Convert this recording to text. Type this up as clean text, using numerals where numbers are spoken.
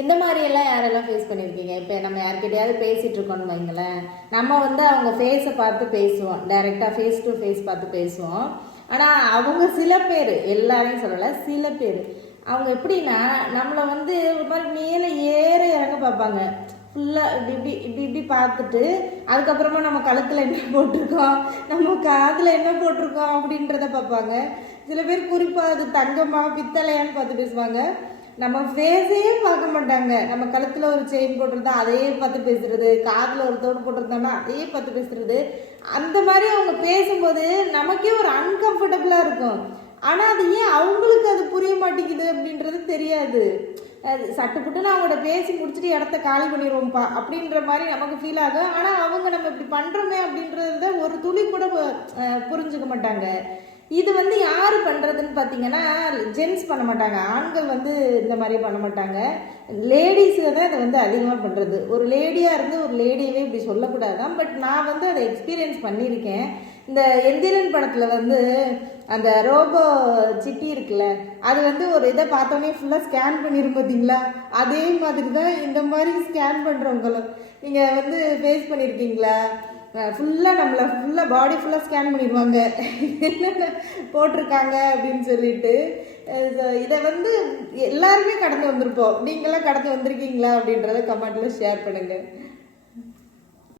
இந்த மாதிரியெல்லாம் யாரெல்லாம் ஃபேஸ் பண்ணியிருக்கீங்க? இப்போ நம்ம யார்கிட்டயாவது பேசிகிட்டு இருக்கோம்னு வைங்களேன், நம்ம வந்து அவங்க ஃபேஸை பார்த்து பேசுவோம், டைரெக்டாக ஃபேஸ் டு ஃபேஸ் பார்த்து பேசுவோம். ஆனால் அவங்க சில பேர், எல்லாரையும் சொல்லலை, சில பேர் அவங்க எப்படின்னா நம்மளை வந்து ஒரு மாதிரி மேலே ஏற இறங்க பார்ப்பாங்க. ஃபுல்லாக இப்படி இப்படி இப்படி இப்படி பார்த்துட்டு அதுக்கப்புறமா நம்ம கழுத்தில் என்ன போட்டிருக்கோம், நம்ம காதில் என்ன போட்டிருக்கோம் அப்படின்றத பார்ப்பாங்க. சில பேர் குறிப்பாக அது தங்கமா பித்தளையான்னு பார்த்து பேசுவாங்க. நம்ம ஃபேஸையே பார்க்க மாட்டாங்க. நம்ம கழுத்தில் ஒரு செயின் போட்டிருந்தா அதையே பார்த்து பேசுறது, காதில் ஒரு தோடு போட்டிருந்தோம்னா அதையே பார்த்து பேசுறது. அந்த மாதிரி அவங்க பேசும்போது நமக்கே ஒரு அன்கம்ஃபர்டபுளாக இருக்கும். ஆனால் அது ஏன் அவங்களுக்கு அது புரிய மாட்டேங்குது அப்படின்றது தெரியாது. அது சட்டுப்புட்டுன்னு அவங்களோட பேசி முடிச்சுட்டு இடத்த காலி பண்ணிடுவோம்ப்பா அப்படின்ற மாதிரி நமக்கு ஃபீல் ஆகும். ஆனால் அவங்க நம்ம இப்படி பண்ணுறோமே அப்படின்றத ஒரு துளி கூட புரிஞ்சுக்க மாட்டாங்க. இது வந்து யார் பண்ணுறதுன்னு பார்த்தீங்கன்னா, ஜென்ஸ் பண்ண மாட்டாங்க, ஆண்கள் வந்து இந்த மாதிரி பண்ண மாட்டாங்க. லேடிஸில் தான் இதை வந்து அதிகமாக பண்ணுறது. ஒரு லேடியாக இருந்து ஒரு லேடியவே இப்படி சொல்லக்கூடாதான். பட் நான் வந்து அதை எக்ஸ்பீரியன்ஸ் பண்ணியிருக்கேன். இந்த எந்திரன் படத்தில் வந்து அந்த ரோபோ சிட்டி இருக்குல்ல, அது வந்து ஒரு இதை பார்த்தோன்னே ஃபுல்லாக ஸ்கேன் பண்ணிடும் பார்த்தீங்களா? அதே மாதிரி தான் இந்த மாதிரி ஸ்கேன் பண்ணுறவங்களும் நீங்கள் வந்து ஃபேஸ் பண்ணியிருக்கீங்களா? ஃபுல்லாக நம்மளை ஃபுல்லாக பாடி ஃபுல்லாக ஸ்கேன் பண்ணிடுவாங்க என்னென்ன போட்டிருக்காங்க அப்படின்னு சொல்லிட்டு. இதை வந்து எல்லாருமே கடந்து வந்திருப்போம். நீங்களாம் கடந்து வந்திருக்கீங்களா அப்படின்றத கமெண்ட்டில் ஷேர் பண்ணுங்கள்.